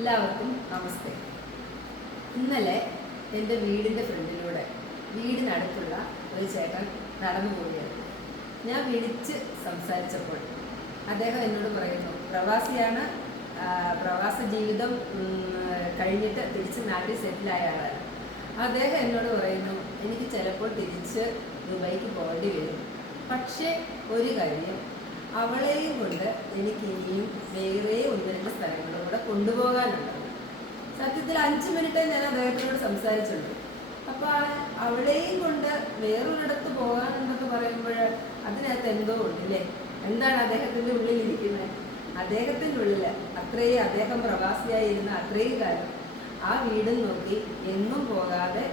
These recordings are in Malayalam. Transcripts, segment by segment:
എല്ലാവർക്കും നമസ്തേ. ഇന്നലെ എന്റെ വീടിന്റെ ഫ്രണ്ടിലൂടെ വീടിനടുത്തുള്ള ഒരു ചേട്ടൻ നടന്നു പോവുകയായിരുന്നു. ഞാൻ വിളിച്ച് സംസാരിച്ചപ്പോൾ അദ്ദേഹം എന്നോട് പറയുന്നു പ്രവാസിയാണ് പ്രവാസ ജീവിതം കഴിഞ്ഞിട്ട് തിരിച്ച് നാട്ടിൽ സെറ്റിലായ ആളാണ്. അദ്ദേഹം എന്നോട് പറയുന്നു എനിക്ക് ചിലപ്പോൾ തിരിച്ച് ദുബൈക്ക് പോകേണ്ടി വരും. പക്ഷേ ഒരു കാര്യം അവളെയും കൊണ്ട് എനിക്ക് ഇനിയും വേറെ ഒന്ന് രണ്ട് സ്ഥലങ്ങളും കൂടെ കൊണ്ടുപോകാനുണ്ട്. സത്യത്തിൽ അഞ്ച് മിനിറ്റേ ഞാൻ അദ്ദേഹത്തിനോട് സംസാരിച്ചുള്ളൂ. അപ്പൊ അവിടെയും കൊണ്ട് വേറൊരിടത്ത് പോകാനെന്നൊക്കെ പറയുമ്പോൾ അതിനകത്ത് എന്തോ ഉണ്ടല്ലേ എന്താണ് അദ്ദേഹത്തിന്റെ ഉള്ളിൽ ഇരിക്കുന്നത് അദ്ദേഹത്തിന്റെ ഉള്ളിൽ അത്രയും അദ്ദേഹം പ്രവാസിയായിരുന്ന അത്രയും കാലം ആ വീടും നോക്കി എന്നും പോകാതെ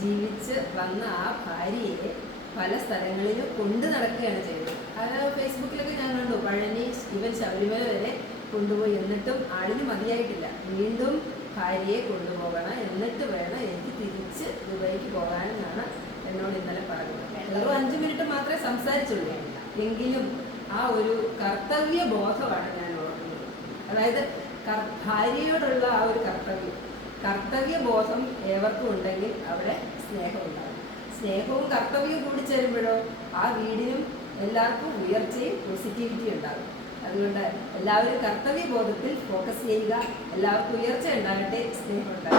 ജീവിച്ച് വന്ന ആ ഭാര്യയെ പല സ്ഥലങ്ങളിലും കൊണ്ടു നടക്കുകയാണ് ചെയ്തത്. അത് ഫേസ്ബുക്കിലൊക്കെ ഞാൻ കണ്ടു. പഴനി ശബരിമല വരെ കൊണ്ടുപോയി. എന്നിട്ടും ആളിന് മതിയായിട്ടില്ല. വീണ്ടും ഭാര്യയെ കൊണ്ടുപോകണം. എന്നിട്ട് വേണം എനിക്ക് തിരിച്ച് ദുബൈക്ക് പോകാനെന്നാണ് എന്നോട് ഇന്നലെ പറഞ്ഞത് വെറും അഞ്ചു മിനിറ്റ് മാത്രമേ സംസാരിച്ചുള്ളൂ. എങ്കിലും ആ ഒരു കർത്തവ്യ ബോധമാണ് ഞാൻ ഓർക്കുന്നത്. അതായത് ഭാര്യയോടുള്ള ആ ഒരു കർത്തവ്യം. കർത്തവ്യ ബോധം ഏവർക്കും ഉണ്ടെങ്കിൽ അവിടെ സ്നേഹം ഉണ്ടാകും. സ്നേഹവും കർത്തവ്യവും കൂടി ചേരുമ്പോഴോ ആ വീടിനും എല്ലാവർക്കും ഉയർച്ചയും പോസിറ്റിവിറ്റിയും ഉണ്ടാകും. അതുകൊണ്ട് എല്ലാവരും കർത്തവ്യ ബോധത്തിൽ ഫോക്കസ് ചെയ്യുക. എല്ലാവർക്കും ഉയർച്ച ഉണ്ടാകട്ടെ. സ്നേഹം ഉണ്ടാകട്ടെ